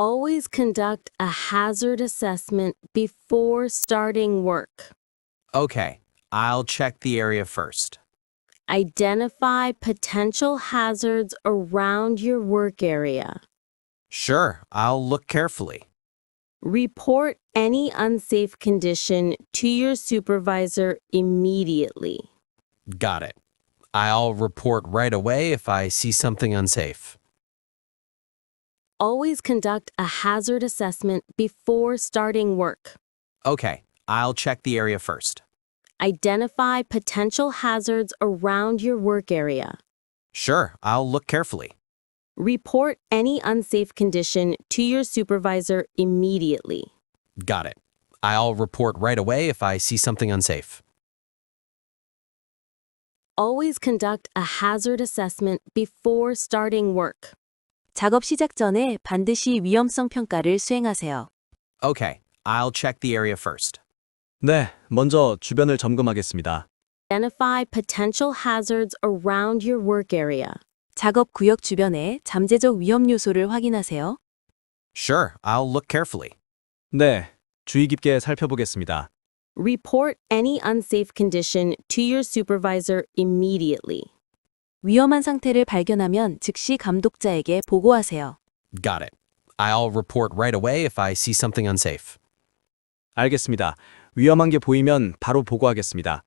Always conduct a hazard assessment before starting work. Okay, I'll check the area first. Identify potential hazards around your work area. Sure, I'll look carefully. Report any unsafe condition to your supervisor immediately. Got it. I'll report right away if I see something unsafe. Always conduct a hazard assessment before starting work. Okay, I'll check the area first. Identify potential hazards around your work area. Sure, I'll look carefully. Report any unsafe condition to your supervisor immediately. Got it. I'll report right away if I see something unsafe. Always conduct a hazard assessment before starting work. 작업 시작 전에 반드시 위험성 평가를 수행하세요. Okay, I'll check the area first. 네, 먼저 주변을 점검하겠습니다. Identify potential hazards around your work area. 작업 구역 주변의 잠재적 위험 요소를 확인하세요. Sure, I'll look carefully. 네, 주의 깊게 살펴보겠습니다. Report any unsafe condition to your supervisor immediately. 위험한 상태를 발견하면 즉시 감독자에게 보고하세요. Got it. I'll report right away if I see something unsafe. 알겠습니다. 위험한 게 보이면 바로 보고하겠습니다.